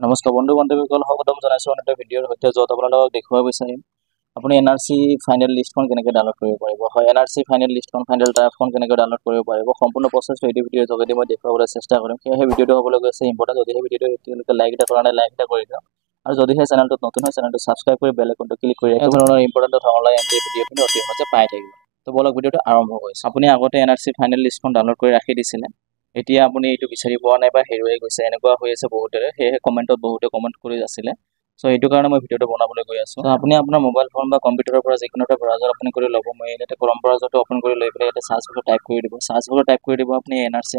নমস্কাৰ বন্ধু বান্ধৱীসকল স্বাগতম জনাইছোঁ অন্য এটা ভিডিঅ'ৰ সৈতে য'ত আপোনালোকক দেখুৱাব বিচাৰিম আপুনি এনআৰচি ফাইনেল লিষ্টখন কেনেকৈ ডাউনলোড কৰিব পাৰিব হয় এনআৰচি ফাইনেল লিষ্টখন ফাইনেল ড্ৰাফ্টখন কেনেকৈ ডাউনলোড কৰিব পাৰিব সম্পূৰ্ণ প্ৰচেছটো এইটো ভিডিঅ'ৰ যোগেদি মই দেখুৱাবলৈ চেষ্টা কৰিম সেয়েহে ভিডিঅ'টো হ'বলৈ গৈছে ইম্পৰ্টেণ্ট যদিহে ভিডিঅ'টো এতিয়ালৈকে লাইক এটা কৰা নাই লাইক এটা কৰি দিয়ক আৰু যদিহে চেনেলটোত নতুন হয় চেনেলটো ছাবস্ক্ৰাইব কৰি বেল আইকনটো ক্লিক কৰি এই ধৰণৰ ইম্পৰ্টেণ্ট তথা অনলাইন এমপি ভিডিঅ'খিনি অতি সহজে পাই থাকিব তো বলক ভিডিঅ'টো আৰম্ভ কৰিছে আপুনি আগতে এনআৰচি ফাইনেল লিষ্টখন ডাউনলোড কৰি ৰাখি দিছিলে এতিয়া আপুনি এইটো বিচাৰি পোৱা নাই বা হেৰুৱাই গৈছে এনেকুৱা হৈ আছে বহুতৰে সেয়েহে কমেণ্টত বহুতে কমেণ্ট কৰি আছিলে সো এইটো কাৰণে মই ভিডিঅ'টো বনাবলৈ গৈ আছোঁ আপুনি আপোনাৰ মোবাইল ফোন বা কম্পিউটাৰৰ পৰা যিকোনো এটা ব্ৰাউজাৰ ওপেন কৰি ল'ব মই ইয়াতে ক্ৰম ব্ৰাউজাৰটো ওপেন কৰি লৈ পেলাই ইয়াতে সাৰ্চ বক্সত টাইপ কৰি দিব সাৰ্চ বক্সত টাইপ কৰি দিব আপুনি এনআৰচি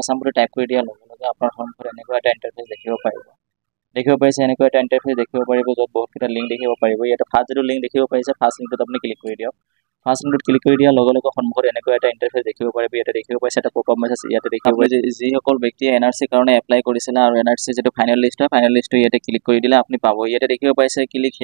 আসাম বুলি টাইপ কৰি দিয়াৰ লগে লগে আপোনাৰ সন্মুখত এনেকুৱা এটা ইণ্টাৰফেচ দেখিব পাৰিছে এনেকুৱা এটা ইণ্টাৰফেচ দেখিব পাৰিব য'ত বহুতকেইটা লিংক দেখিব পাৰিব ইয়াতে ফাৰ্ষ্ট যিটো লিংক দেখিব পাৰিছে ফাৰ্ষ্ট লিংকটোত আপুনি ক্লিক কৰি দিয়ক ফাৰ্ষ্ট লিংকটোত ক্লিক কৰি দিয়াৰ লগে লগে সন্মুখত এনেকুৱা এটা ইণ্টাৰফেচ দেখিব পাৰিব ইয়াতে দেখিব পাইছে এটা পপআপ মেছেজ ইয়াতে দেখিব পাইছে যিসকল ব্যক্তিয়ে এনআৰচিৰ কাৰণে এপ্লাই কৰিছিলে আৰু এনআৰচি যিটো ফাইনেল লিষ্ট হয় ফাইনেল লিষ্টটো ইয়াতে ক্লিক কৰি দিলে আপুনি পাব ইয়াতে দেখিব পাইছে ক্লিক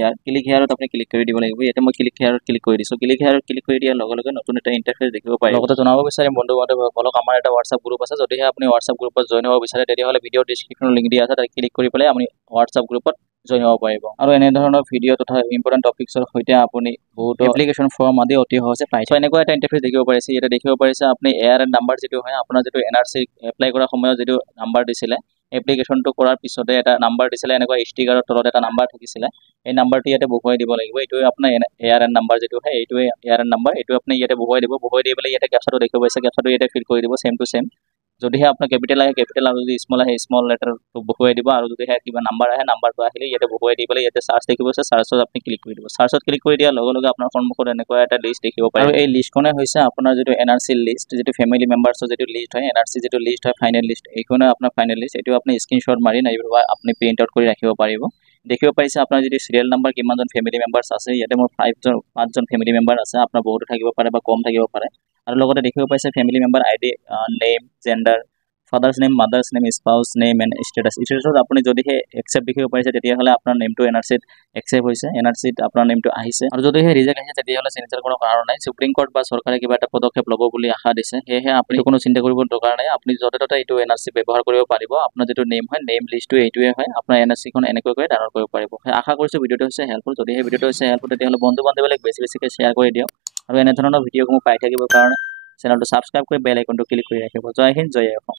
হিয়াৰত আপুনি ক্লিক কৰি দিব লাগিব ইয়াতে মই ক্লিক হিয়াৰত ক্লিক কৰি দিছোঁ ক্লিক হিয়াৰত ক্লিক কৰি দিয়াৰ লগে লগে নতুন এটা ইণ্টাৰফেচ দেখিব পাৰিব লগতে জনাব বিচাৰিম বন্ধু বান্ধৱীসকলক আমাৰ এটা হোৱাটছআপ গ্ৰুপ আছে যদিহে আপুনি হোৱাটছআপ গ্ৰুপত জইন হ'ব বিচাৰে তেতিয়াহ'লে ভিডিঅ' ডিছক্ৰিপশ্যনৰ লিংক দিয়া আছে তাত ক্লিক কৰি পেলাই আপুনি হোৱাটছআপ গ্ৰুপত জইন হ'ব পাৰিব আৰু এনেধৰণৰ ভিডিঅ' তথা ইম্পৰ্টেণ্ট টপিক্সৰ সৈতে আপুনি বহুতো এপ্লিকেশ্যন ফৰ্ম আদি অতি সহজে পাইছে এনেকুৱা এটা ইণ্টাৰফেচ দেখিব পাৰিছে ইয়াতে দেখিব পাৰিছে আপুনি এআৰএন নাম্বাৰ যিটো হয় আপোনাৰ যিটো এনআৰচি এপ্লাই কৰাৰ সময়ত যিটো নাম্বাৰ দিছিলে এপ্লিকেশ্যনটো কৰাৰ পিছতে এটা নাম্বাৰ দিছিলে এনেকুৱা ষ্টিকাৰৰ তলত এটা নাম্বাৰ থাকিছিলে এই নাম্বাৰটো ইয়াতে বহুৱাই দিব লাগিব এইটোৱে আপোনাৰ এআৰএন নাম্বাৰ যিটো হয় এইটোৱে এআৰএন নাম্বাৰ এইটো আপুনি ইয়াতে বহুৱাই দি পেলাই ইয়াতে কেপচাটো দেখিব পাইছে কেপচাটো ইয়াতে ফিল কৰি দিব ছেম টু ছেম যদিহে আপোনাৰ কেপিটেল আহে কেপিটেল আৰু যদি স্মল আহে স্মল লেটাৰটো বহুৱাই দিব আৰু যদিহে কিবা নাম্বাৰ আহে নাম্বাৰটো আহিলে ইয়াতে বহুৱাই দি পেলাই ইয়াতে চাৰ্চ দেখিব আছে চাৰ্চত আপুনি ক্লিক কৰি দিব চাৰ্চত ক্লিক কৰি দিয়াৰ লগে লগে আপোনাৰ সন্মুখত এনেকুৱা এটা লিষ্ট দেখিব পাৰে আৰু এই লিষ্টখনে হৈছে আপোনাৰ যিটো এনআৰচি লিষ্ট যিটো ফেমিলি মেম্বাৰ্ছৰ যিটো লিষ্ট হয় এনআৰচি যিটো লিষ্ট হয় ফাইনেল লিষ্ট এইখনে আপোনাৰ ফাইনেল লিষ্ট এইটো আপুনি স্ক্ৰীনশ্বট মাৰি নাইবা আপুনি প্ৰিণ্ট আউট কৰি ৰাখিব পাৰিব দেখিব পাৰিছে আপোনাৰ যদি চিৰিয়েল নাম্বাৰ কিমানজন ফেমিলি মেম্বাৰ্ছ আছে ইয়াতে মোৰ পাঁচজন ফেমিলি মেম্বাৰ আছে আপোনাৰ বহুতো থাকিব পাৰে বা কম থাকিব পাৰে আৰু লগতে দেখিব পাইছে family member ID name gender father's name mother's name spouse name and ষ্টেটাছত আপুনি যদিহে একচেপ্ট দেখিব পাৰিছে তেতিয়াহ'লে আপোনাৰ নেমটো এনআৰচিত একচেপ্ট হৈছে এনআৰচিত আপোনাৰ নেমটো আহিছে আৰু যদিহে ৰিজেক্ট আহিছে তেতিয়াহ'লে চিন্তাৰ কোনো কাৰণ নাই সুপ্ৰিম কোৰ্ট বা চৰকাৰে কিবা এটা পদক্ষেপ ল'ব বুলি আশা দিছে সেয়েহে আপুনি কোনো চিন্তা কৰিব দৰকাৰ নাই আপুনি য'তে ত'তে এইটো এনআৰচি ব্যৱহাৰ কৰিব পাৰিব আপোনাৰ যিটো নেম হয় নেম লিষ্টটো এইটোৱে হয় আপোনাৰ এনআৰচিখন এনেকুৱাকৈ ডাউনলোড কৰিব পাৰিব আশা কৰিছোঁ ভিডিঅ'টো হৈছে হেল্পফুল যদিহে ভিডিঅ'টো হৈছে হেল্পফুল তেতিয়াহ'লে বন্ধু বান্ধৱীক বেছিকৈ শ্বেয়াৰ কৰি দিয়ক আৰু এনেধৰণৰ ভিডিঅ'সমূহ পাই থাকিবৰ কাৰণে চেনেলটো ছাবস্ক্ৰাইব কৰি বেল আইকনটো ক্লিক কৰি ৰাখিব জয় হিন্দ জয় অসম